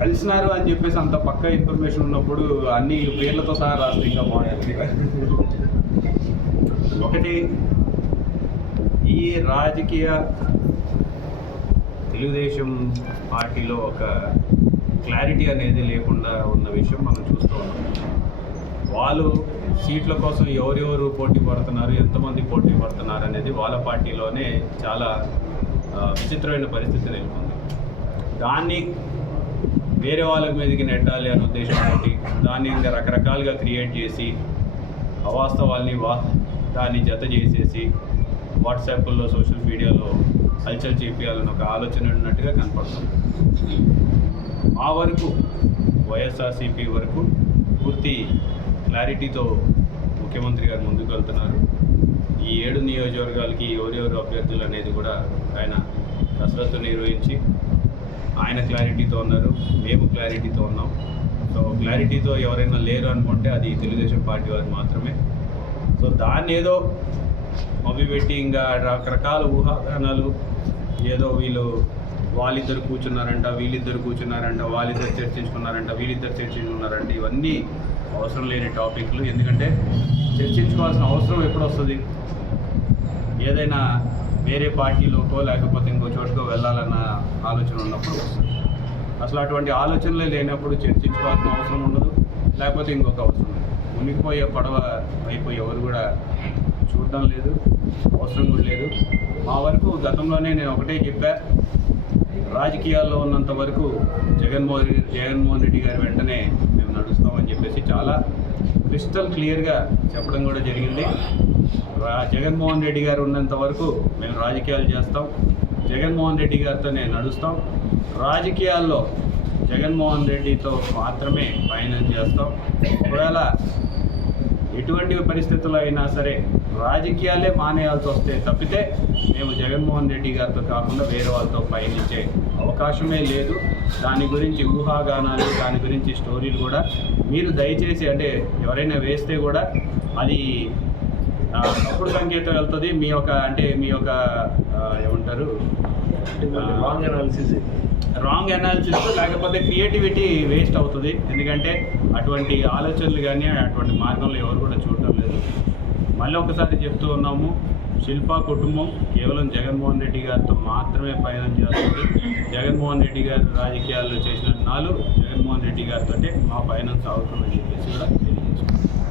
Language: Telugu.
కలిసినారు అని చెప్పేసి అంత పక్కా ఇన్ఫర్మేషన్ ఉన్నప్పుడు అన్ని పేర్లతో సహా రాస్తే ఇంకా బాగుంటుంది. ఒకటి, ఈ రాజకీయ తెలుగుదేశం పార్టీలో ఒక క్లారిటీ అనేది లేకుండా ఉన్న విషయం మనం చూస్తూ ఉన్నాం. వాళ్ళు సీట్ల కోసం ఎవరెవరు పోటీ పడుతున్నారు, ఎంతమంది పోటీ పడుతున్నారు అనేది వాళ్ళ పార్టీలోనే చాలా విచిత్రమైన పరిస్థితి నెలకొంది. దాన్ని వేరే వాళ్ళ మీదకి నెట్టాలి అనే ఉద్దేశంతో దాన్ని ఇంకా రకరకాలుగా క్రియేట్ చేసి అవాస్తవాల్ని దాన్ని జత చేసేసి వాట్సాప్లో సోషల్ మీడియాలో హల్చల్ చేపించాలని ఒక ఆలోచన ఉన్నట్టుగా కనపడుతుంది. మా వరకు వైఎస్ఆర్సీపీ వరకు పూర్తి క్లారిటీతో ముఖ్యమంత్రి గారు ముందుకు వెళ్తున్నారు. ఈ 7 నియోజకవర్గాలకి ఎవరెవరు అభ్యర్థులు అనేది కూడా ఆయన కసరత్తు నిర్వహించి ఆయన క్లారిటీతో ఉన్నారు, మేము క్లారిటీతో ఉన్నాం. సో క్లారిటీతో ఎవరైనా లేరు అనుకుంటే అది తెలుగుదేశం పార్టీ వారు మాత్రమే. సో దాన్ని ఏదో మభ్యపెట్టి ఇంకా రకరకాల ఊహాగానాలు, ఏదో వాళ్ళిద్దరు కూర్చున్నారంట, వీళ్ళిద్దరు కూర్చున్నారంట, వాళ్ళిద్దరు చర్చించుకున్నారంట, వీళ్ళిద్దరు చర్చించుకున్నారంట, ఇవన్నీ అవసరం లేని టాపిక్లు. ఎందుకంటే చర్చించుకోవాల్సిన అవసరం ఎప్పుడు వస్తుంది? ఏదైనా వేరే పార్టీలోకో లేకపోతే ఇంకో చోటుకో వెళ్ళాలన్న ఆలోచన ఉన్నప్పుడు వస్తుంది. అసలు అటువంటి ఆలోచనలే లేనప్పుడు చర్చించుకోవాల్సిన అవసరం ఉండదు, లేకపోతే ఇంకొక అవసరం లేదు. మునిగిపోయే పడవ వైపు ఎవరు కూడా చూడడం లేదు, అవసరం కూడా లేదు. మా వరకు గతంలోనే నేను ఒకటే చెప్పా, రాజకీయాల్లో ఉన్నంత వరకు జగన్మోహన్ రెడ్డి గారి వెంటనే మేము నడుస్తామని చెప్పేసి చాలా క్రిస్టల్ క్లియర్గా చెప్పడం కూడా జరిగింది. జగన్మోహన్ రెడ్డి గారు ఉన్నంత వరకు మేము రాజకీయాలు చేస్తాం, జగన్మోహన్ రెడ్డి గారితోనే నడుస్తాం, రాజకీయాల్లో జగన్మోహన్ రెడ్డితో మాత్రమే ఫైనాన్స్ చేస్తాం. ఒకవేళ ఎటువంటి పరిస్థితుల్లో అయినా సరే రాజకీయాలే మానేయాల్సి వస్తే తప్పితే మేము జగన్మోహన్ రెడ్డి గారితో కాకుండా వేరే వాళ్ళతో పయనించే అవకాశమే లేదు. దాని గురించి ఊహాగానాలు, దాని గురించి స్టోరీలు కూడా మీరు దయచేసి, అంటే ఎవరైనా వేస్తే కూడా అది తప్పుడు సంకేతం వెళ్తుంది. మీ యొక్క ఏమంటారు, రాంగ్ అనాలిసిస్ లేకపోతే క్రియేటివిటీ వేస్ట్ అవుతుంది. ఎందుకంటే అటువంటి ఆలోచనలు కానీ అటువంటి మార్గంలో ఎవరు కూడా చూడటం లేదు. మళ్ళీ ఒకసారి చెప్తూ ఉన్నాము, శిల్పా కుటుంబం కేవలం జగన్మోహన్ రెడ్డి గారితో మాత్రమే పయనం చేస్తుంది. జగన్మోహన్ రెడ్డి గారు రాజకీయాల్లో చేసిన నాలు జగన్మోహన్ రెడ్డి గారితో మా పయనం సాగుతుందని చెప్పేసి కూడా తెలియజేసుకుంటాం.